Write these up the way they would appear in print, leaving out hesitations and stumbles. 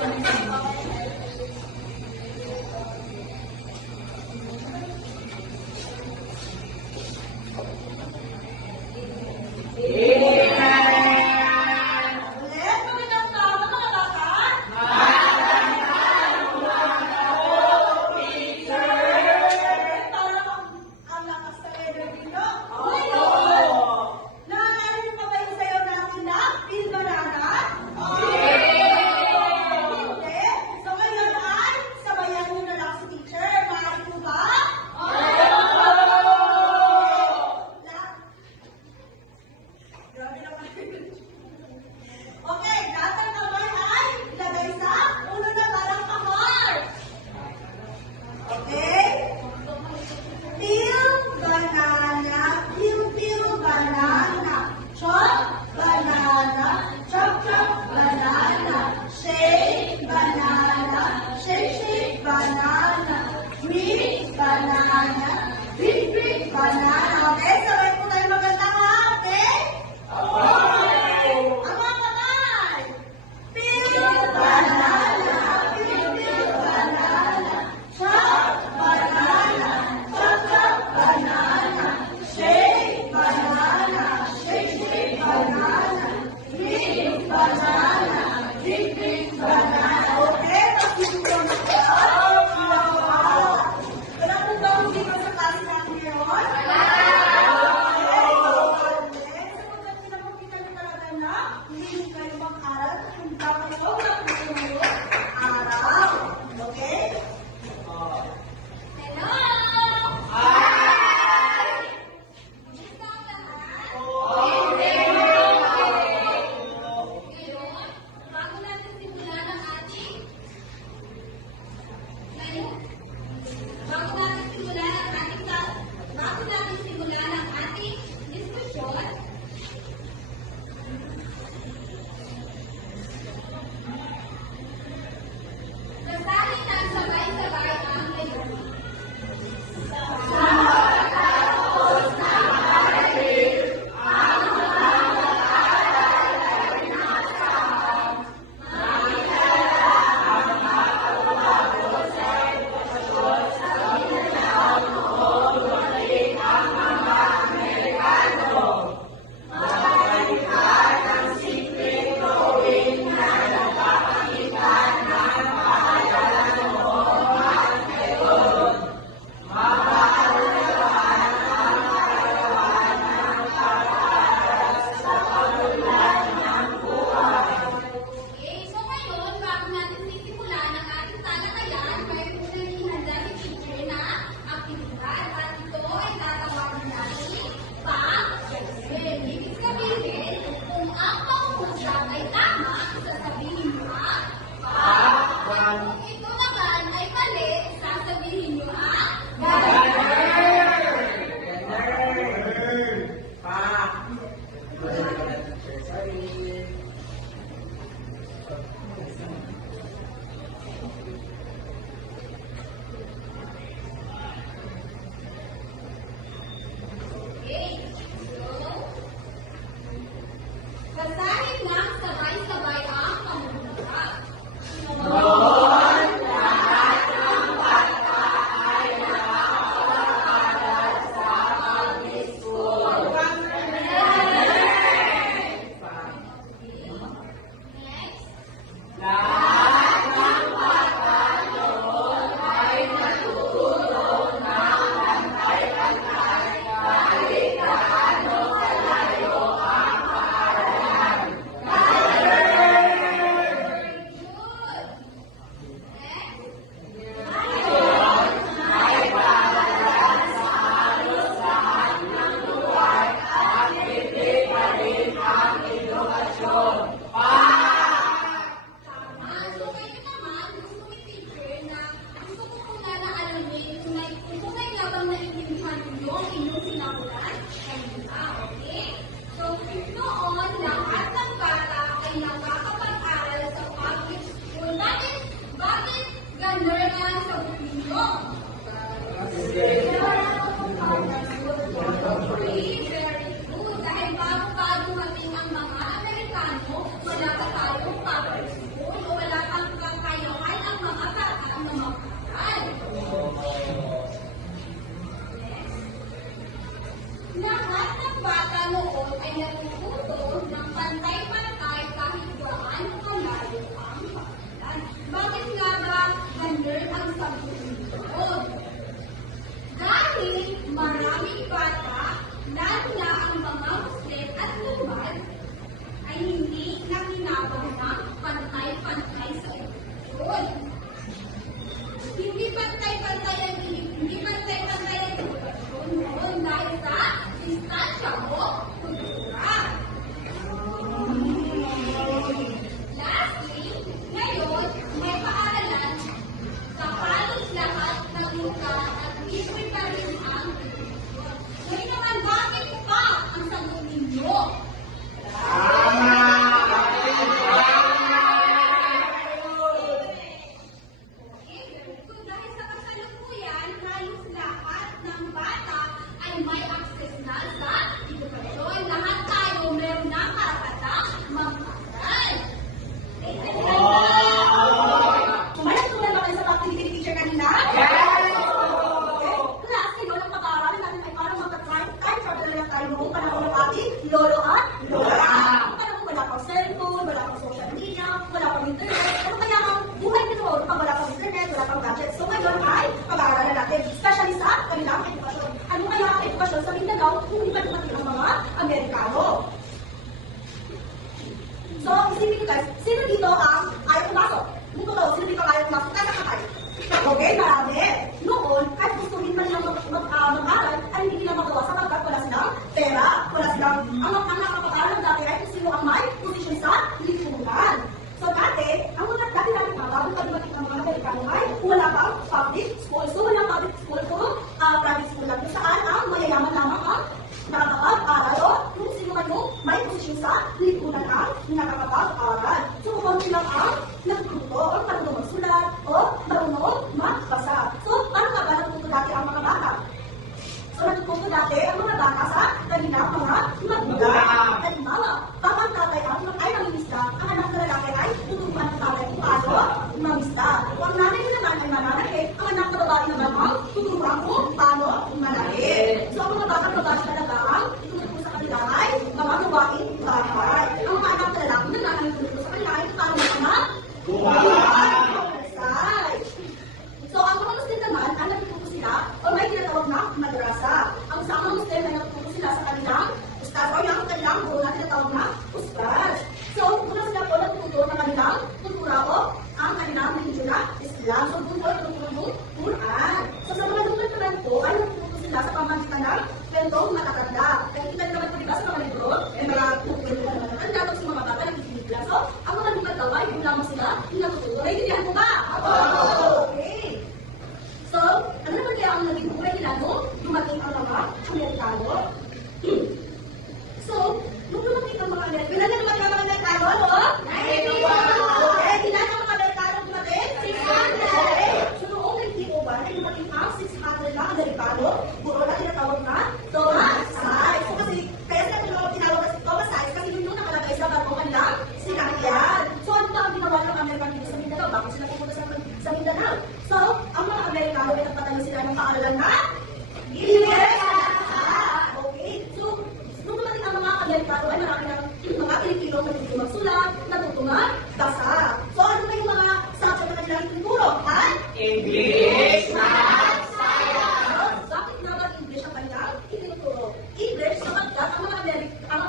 Hindi. ayaw pumasok. Kung totoo, sino dito ayaw pumasok? Kakakatay. Okay, marami. Noon, kahit gusto rin man nilang mag-aral, ay hindi nila magawa sapagkat wala silang pera, wala silang, ang nakapag-aral dati ay kung sino ang may position sa lipunan. So dati, ang mga dati-dati pa, bago pa dumating ang mga Amerikano ay wala pang public school. So walang public school, puro private school lang. Kung saan ang mayayaman lamang ang nakakapag-aral o kung sino man yung may posisyon sa lipunan ang nakakapag-aral. So kung lang ang nagtuturo, ang marunong magsulat o marunong magbasa. So paano nga ba natututo dati ang mga bata? So natututo dati ang mga bata sa kanilang mga magulang. Halimbawa, kapag tatay ay nangingisda, ang anak na lalaki ay tuturuan ng tatay kung paano mangisda. O ang nanay naman ay mananahe, ang anak na babae naman ang tuturuan kung paano manahe. So ang mga bata babae talaga ang ituturo sa kanila ay mga gawaing bahay. Ang mga anak na lalaki na ituturo sa kanila ay paano buhay. So ang mga Muslim naman, ang nagtuturo sila o may tinatawag na madrasa. Ang sa mga Muslim ay nagtuturo sila sa kanilang ustaz o yung kanilang guru na tinatawag na ustaz. So una sila po nagtuturo ng kanilang kultura o ang kanilang religion na Islam. So doon po nagtuturo yung Quran. So sa mga lugar naman po ay nagtuturo sila sa pamagitan ng kwentong matatanda. Kaya kita naman po diba sa mga libro, may mga kwento na matatanda tapos yung mga bata nagkikinig lang. So ang mga lugar daw ay yung lamang sila yung nagtuturo. Naiintindihan po ba? Okay. So, ano naman kaya ang naging buhay nila nung dumating ang mga Amerikano? So, nung dumating ang mga Amerikano, ilan na dumating ang mga Amerikano, no? 91! Okay, ilan ang mga Amerikano dumating? 600! So, noong 1901, ay dumating ang 600 na Amerikano, puro na tinatawag na Thomas Sykes. So, kasi, kaya sila tinawag na si Thomas Sykes kasi yun yung nakalagay sa bagong kanilang sinakyan. So, ano ba ang ginawa ng Amerikano dito sa Mindanao? Bakit sila pupunta sa Mindanao? So, ang mga Amerikano ay nagpatayo sila ng paaralan na Universidad. Okay. So, nung dumating ang mga Amerikano ay marami ng mga Pilipino natuto magsulat, natuto magbasa. So, ano ba yung mga subject na kanilang tinuturo? English, Math, Science. Bakit naman English ang kanilang tinuturo? English sapagkat ang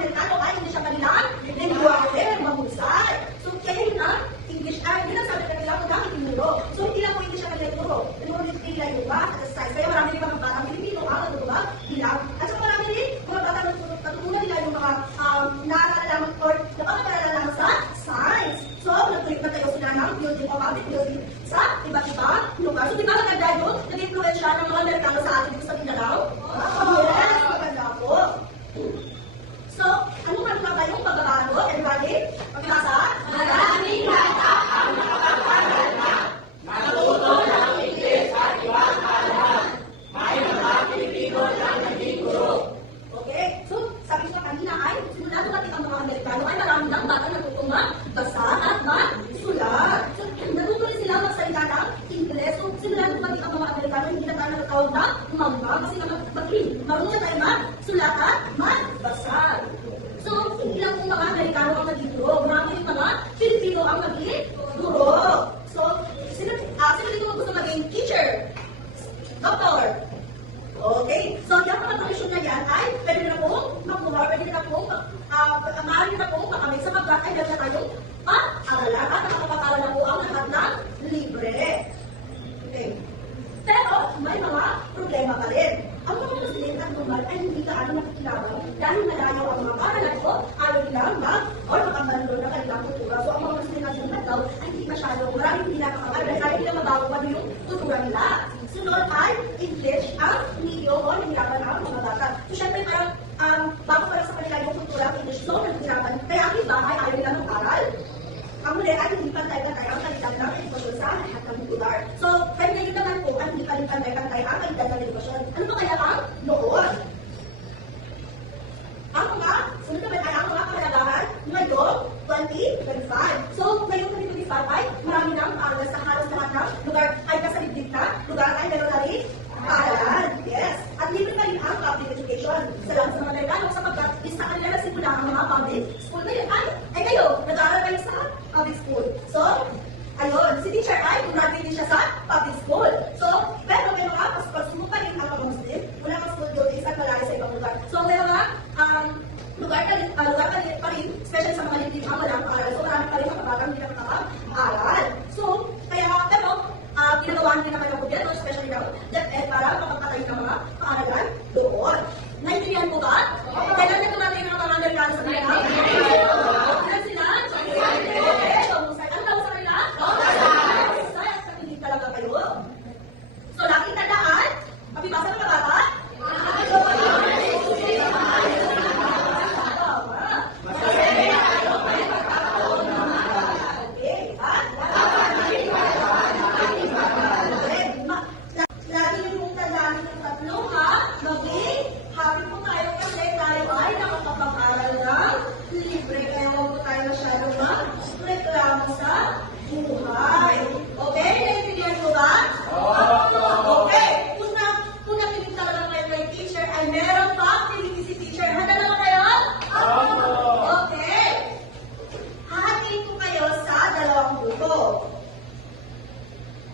Amerikano ay English ang kanilang lengguwahe, mahusay. So, kaya yun ang English ay yun ang sabi na kanilang kanilang tinuturo. So, hindi lang po English ang kanilang tinuturo. Tinuturo nila yung math at science. Kaya marami rin mga batang Pilipino ang natutuwa bilang. At saka marami rin mga batang natutunan nila yung mga naalalaman or napakapalalaman sa science. So, nagtayo sila ng building o public building sa iba't ibang lugar. So, di ba maganda yun? Nag-influensya ng mga Amerikano sa atin dito sa Mindanao? Yes, maganda po. So, ano nga ba yung pagbabago? Everybody? Pagkasa? Maraming bata ang nakapag-aral na natuto ng English at ibang kaalaman. May mga Pilipino na naging guro. Okay? So, sabi ko kanina ay, simula dumating ang mga Amerikano ay marami ng bata natutong magbasa at magsulat. So, natuto rin sila magsalita ng Ingles. So, simula dumating ang mga Amerikano, hindi na tayo natawag na mangga kasi marunong na tayo magsulat at magbasa. So, hindi lang po mga Amerikano ang naging guro. Marami rin mga Pilipino ang naging guro. So, sino dito gusto maging teacher? Doctor? Okay. So, yung mga profesyon na yan ay pwede na pong makuha, pwede na pong maaari na pong makamit sapagkat ay dahil na tayong pag-aralan at nakapag-aral na po ang lahat ng libre. Okay. Pero, may mga problema pa rin. Ang mga Muslim at Tumal ay hindi kaano nakikilala dahil malayo ang mga paralan o ayaw nilang makabalo na kanilang kultura. So, ang mga Muslim at Tumal daw ay hindi masyado, maraming hindi nakakabalo, ayaw nila mabago yung kultura nila. Sunod ay English ang niyo o nahirapan ang mga bata. So, syempre parang bago para sa kanila yung kultura ang English, so naghirapan. Kaya ang iba ay ayaw nila mag-aral. Ang muli ay hindi pantay-pantay ang kanilang ng edukasyon sa lahat ng lugar. So, kaya ngayon naman po, ang hindi pa rin pantay-pantay ang kanilang ng edukasyon. Ano ba kaya ang noon? Ang mga, sunod naman ay ang mga kahalagahan ngayong 2025. So, ngayong 2025 ay marami ng paaralan sa halos lahat ng lugar ay kasalibdig na lugar ay meron na rin paaralan. Yes. At libre pa rin ang public education. Salamat sa mga Amerikano sapagkat isa kanila nagsimula ang mga public school ngayon. Ay kayo, nag-aaral kayo sa public school. So, ayun, si teacher ay graduate din siya sa public school. So, pero may mga pasuko pa rin ang mga Muslim. Wala kang school doon, isang malayo sa ibang lugar. So, may mga lugar pa rin, especially sa mga liblib ang walang pangaral. So, marami pa rin mga batang hindi nakakapag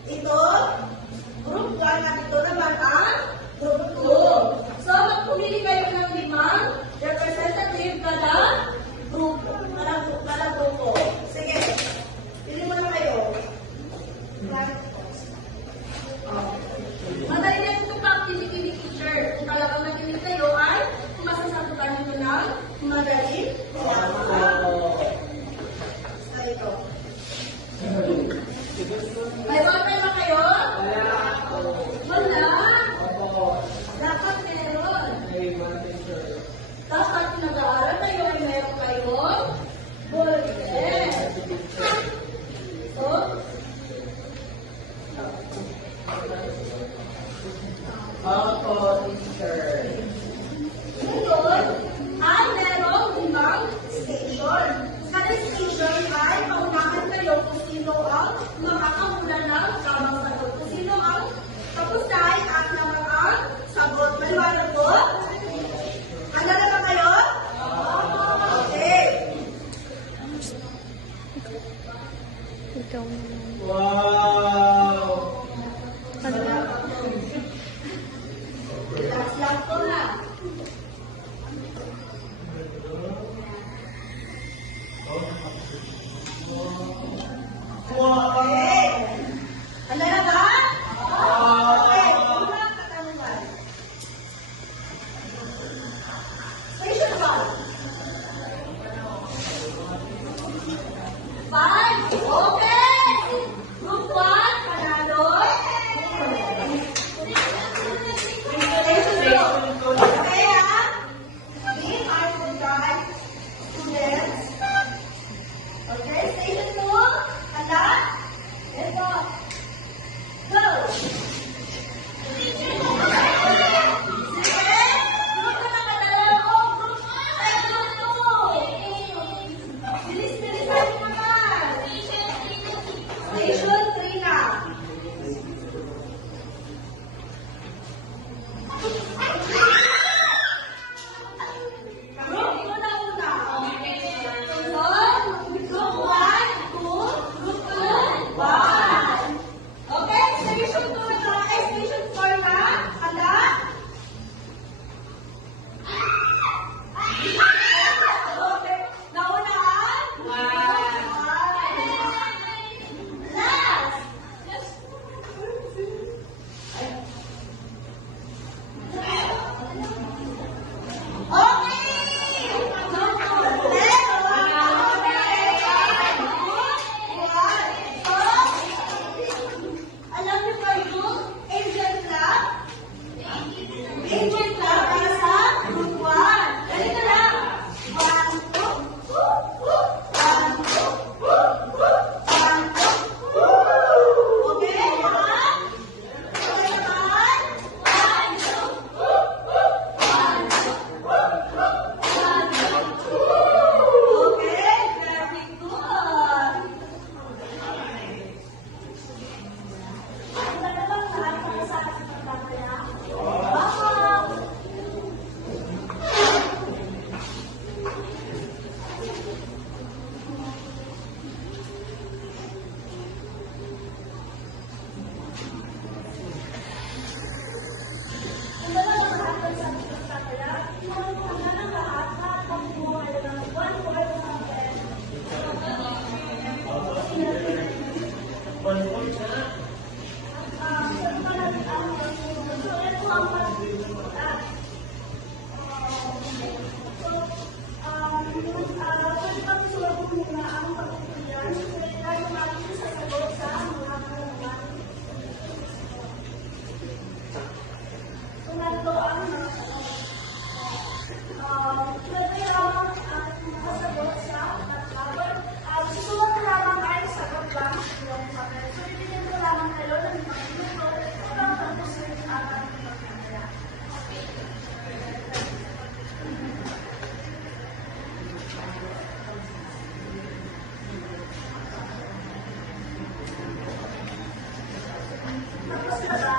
Ito, group 1 at ito naman ang group 2. So, magpumili kayo ng 5 representative kada grupo. Kada grupo. Sige, pili mo na kayo. Madali na ito pang pili-pili teacher. Kung talagang nakinig kayo ay kung masasagutan nyo ng madali. Ito. May ballpen ba kayo? Wala. Dapat meron. Dapat nag-aaral kayo ay meron kayong ballpen. So, ngayon, ay merong 5 station. Kada station ay paunahan kayo kung sino ang makakahula ng tamang sagot. Kung sino ang tapos na ay at naman ang sagot. Maliwanag po? Handa na ba kayo? Okay. Wow! Relax lang po na. Okay. Handa na ba? Okay. Unang katanungan. Station 1. 5. Okay. Group 1, panalo. Station 2. Okay, ha? We are to guide students. Okay, station 2. Handa? Let's go. Go. Sige. Group na naman dalawa. Group 2. Bilis-bilisan mo naman. Station 3 na. Group 2 na una. Group 1, 2, group 2, 1. Okay, station 2 na ito. Ay, station 4 na. Handa? Okay, naunaan? 1. Last. Alam niyo ba yung Angel Club? Angel Club para sa group 1. Ganito lang. 1, 2, 1, 2, 1, 2. Okay, ha? Okay naman? 1, 2, 1, 2. Okay, very good. Ang ganda bang lahat para sa ating pagkakaya? Baka! Ang ganda bang lahat para sa ating pagkakaya? Ang ganda ng lahat ang buhay ng one word natin. Susunod na lamang ay sagot lang. So, bibigyan ko lamang kayo ng mga minuto para tapusin ang ating pagkakaya. Tapos na ba?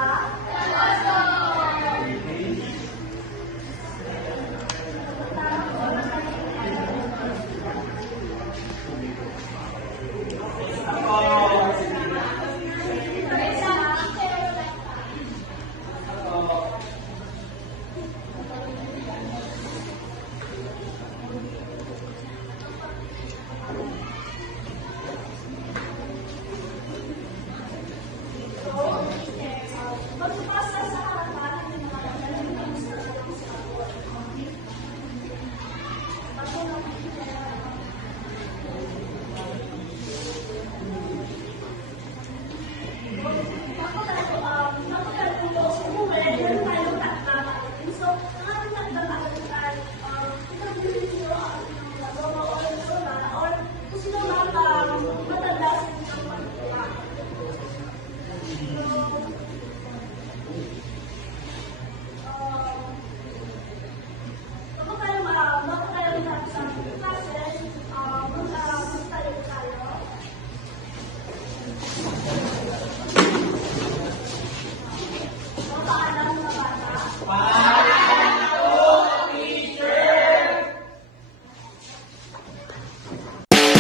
Wow!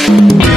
Thank you.